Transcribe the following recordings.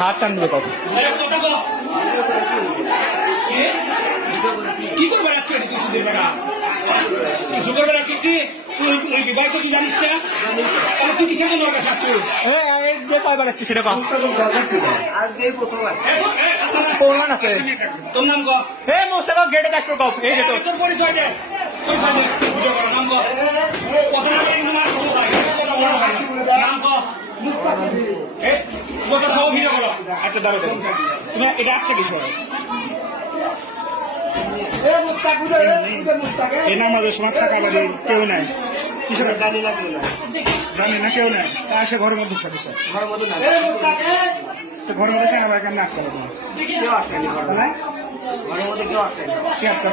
হাত টান দিবে কত কি করে বেড়াচ্ছ এটা তুই সুদের বেড়া? তুই সুদের বেড়াচ্ছিস কি? তুই ওই বিবাহিত তুই জানিস না? তাহলে তুই কিসের জন্য যে কয় বাড়াচ্ছি সেটা কম এ, এ, প্রমাণ আছে তোর নাম ক এই মোস্তাফা গেটে কাজ কম এই গেটো তোর। পরিচয় দে। পরিচয় দে। নাম ক কত টাকা কিন্তু না ষোলো কথা বড় ভাই না। নাম ক এ সব ভিডিও করো আচ্ছা দাঁড়ো তুমি এটা আসছে কিছু এই নামাজের সময় থাকা বাড়ি কেউ নাই। কিসের জানি না কেউ জানি না কেউ নাই। তা আসে ঘরের মধ্যে ঢুকছে ঢুকছে তো ঘরের মধ্যে সেনা ভাই কেমন আটকে দেবো হ্যাঁ? কি আটকে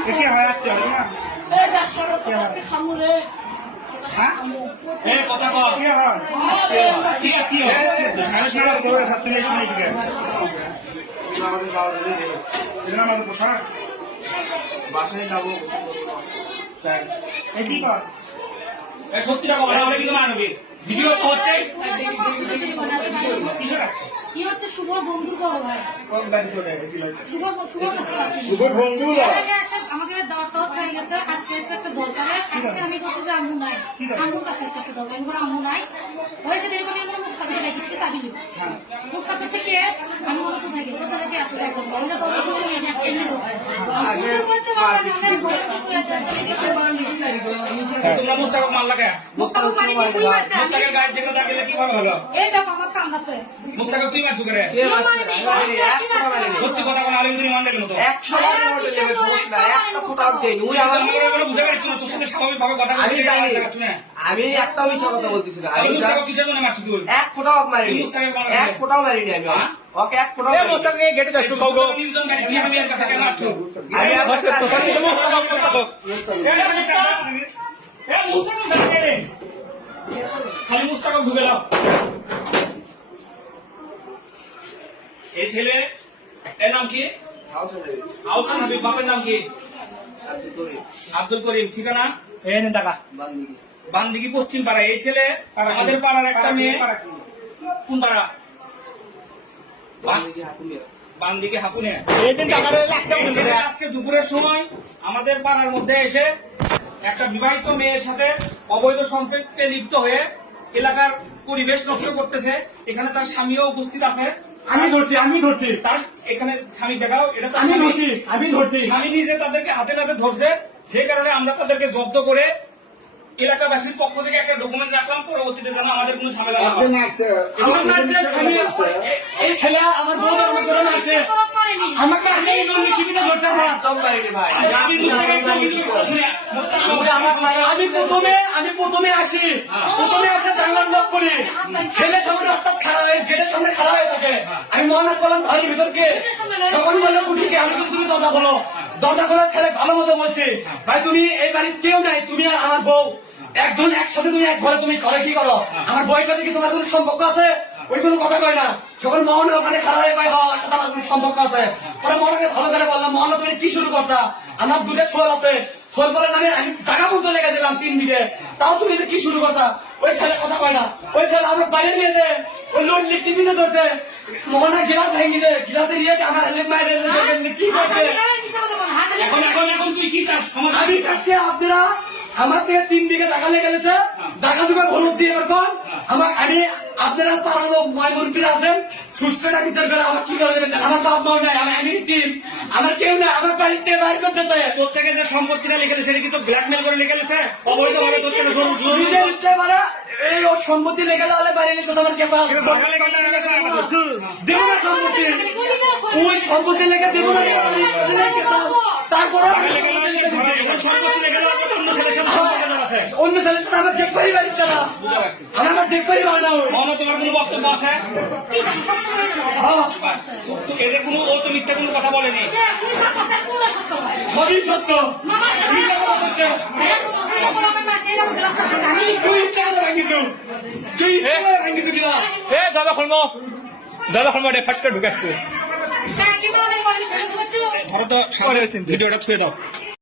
এ কি হয় আটকে হবে না হ্যাঁ? এ কথা কর কি হয়? কি আর কি হয়? মানুষ এটা নামাজ পোশাক? বাসায় যাব। তাই কি কর এ সত্যিটা বল আমরা কিন্তু মানবি ভিডিও তো হচ্ছে কিসের আছে কি হচ্ছে? শুভ বন্ধু বড় ভাই শুভ বন্ধু আমাকে দাওয়াত হয়ে গেছে। আজকে হচ্ছে একটা দরকারে। আজকে আমি বলছি যে আম্মু নাই। আম্মুর কাছে হচ্ছে একটা দরকার। এবার আম্মু নাই। হয়েছে দেখুন এমন মুস্তাকে দেখিচ্ছে চাবি লিব মুস্তাক হচ্ছে কে আমি মনে কোথায় গেল? কোথা থেকে আসলে? এখন বলে যে তোর এমনি বলছে বুঝতে পারছে বাবা নামের বলে কিছু আছে তোমরা মুস্তাক মাল লাগা? মুস্তাক মানে কই মারছে? আমি মুস্তাকের গায়ে যেগুলো দাগলে কীভাবে হলো? এই দেখো আমার কাম আছে। মুস্তাক তুই মারছু করে? মানে কি মারছে? সত্যি কথা বলে আলিম তুমি মানলে কেন তো? একশো বার নোটে নেবে সমস্যা একটা ফোটাও দেয়নি। উনি আমার আমরা বুঝতে পারছি তোর সাথে স্বাভাবিক ভাবে কথা আমি জানি। আমি একটা মিথ্যা কথা বলতেছি না। আমি মুস্তাক কিসের জন্য মারছি তুই? এক ফোটাও বানানো এক ফোটাও মারিনি আমি। হ্যাঁ? ওকে এক ফোটাও এই মারিনি। গেটে কাজ কম গো নিউজন গাড়ি দিয়ে আমি এর কাছে কেন আমি আর হচ্ছে তো মোস্তাফা মোস্তাফা খালি মুস্তাক ঢুকে দাও এই ছেলে এর নাম কি হাবিব বাপের নাম কি? আব্দুল করিম ঠিকানা এই নেন টাকা বান্দিকি পশ্চিম পাড়া এই ছেলে আমাদের পাড়ার একটা মেয়ে কোন পাড়া বান্দিকে আজকে দুপুরের সময় আমাদের পাড়ার মধ্যে এসে একটা বিবাহিত মেয়ের সাথে অবৈধ সম্পর্কে লিপ্ত হয়ে এলাকার পরিবেশ নষ্ট করতেছে। এখানে তার স্বামীও উপস্থিত আছে। আমি ধরছি আমি ধরছি। তার এখানে স্বামী দেখাও এটা আমি ধরছি আমি ধরছি। স্বামী নিজে তাদেরকে হাতে নাতে ধরছে। যে কারণে আমরা তাদেরকে জব্দ করে এলাকাবাসীর পক্ষ থেকে একটা ডকুমেন্ট রাখলাম। পরবর্তীতে যেন আমাদের কোনো ঝামেলা না আমার স্বামী এই ছেলে আমার আমাকে আমি না ভাই। প্রথমে আমি প্রথমে আসি। প্রথমে আসে জানলাম লক করি। ছেলে সামনে রাস্তা খারাপ হয়ে গেটের সামনে খারাপ হয়ে থাকে। আমি মনে করলাম ঘরের ভিতরকে। তখন আমি কিন্তু তুমি দরজা খোলো। দরজা খোলার ছেলে ভালো মতো বলছি ভাই তুমি এই বাড়ির কেউ নাই তুমি আর আমার বউ। একজন একসাথে তুমি এক ঘরে তুমি ঘরে কি করো আমার বউয়ের সাথে কি তোমার কোনো সম্পর্ক আছে ওই কোনো কথা কয় না যখন মোহন ওখানে খাড়া হয়ে কয় হওয়ার সাথে আমার কোনো সম্পর্ক আছে পরে মোহনকে ভালো করে বললাম মোহন তুমি কি শুরু করতা আমার দুটো ছোয়াল আছে ছোয়াল বলে আমি আমি জায়গা মতো লেগে দিলাম তিন দিকে তাও তুমি কি শুরু করতা ওই ছেলে কথা কয় না ওই ছেলে আমরা বাইরে নিয়ে যায় ওই লোড টিভিতে ধরতে মোহনা গিলাস ভেঙে দেয় গিলাসে ইয়ে আমার হেলে মায়ের কি করতে এখন এখন এখন তুই কি চাস আমি চাচ্ছি আপনারা আমার থেকে তিন দিকে টাকা লেগে গেছে জায়গা জোগাড় হলুদ দিয়ে বেরকন আমার আমি আপনারা তারা ময় মুরব্বীরা আছেন সুস্থটা ভিতর করে আমার কি করে দেবেন আমার বাপ মাও নাই আমি আমি টিম আমার কেউ নাই আমার বাড়িতে বাইর করতে চাই তোর থেকে যে সম্পত্তিটা লিখে দিয়েছে এটা কি তো ব্ল্যাকমেল করে লিখে দিয়েছে অবৈধভাবে জমিতে উঠতে পারে এই ওর সম্পত্তি লেগে হলে বাইরে লেগেছে দেবো না সম্পত্তি ওই সম্পত্তি লেগে দেবো না তারপরে অন্য ছেলের সাথে বাড়ির তারা আমার পারে ওই তোমার কোনো বক্তব্য আছে? এদের কোনো ও তো মিথ্যা কোনো কথা বলেনি। সবই সত্য। দাদা খুলমো দাদা খুলমো রে ফাটকা ঢুকে আসতো ধরো তো ভিডিওটা ছুঁয়ে দাও।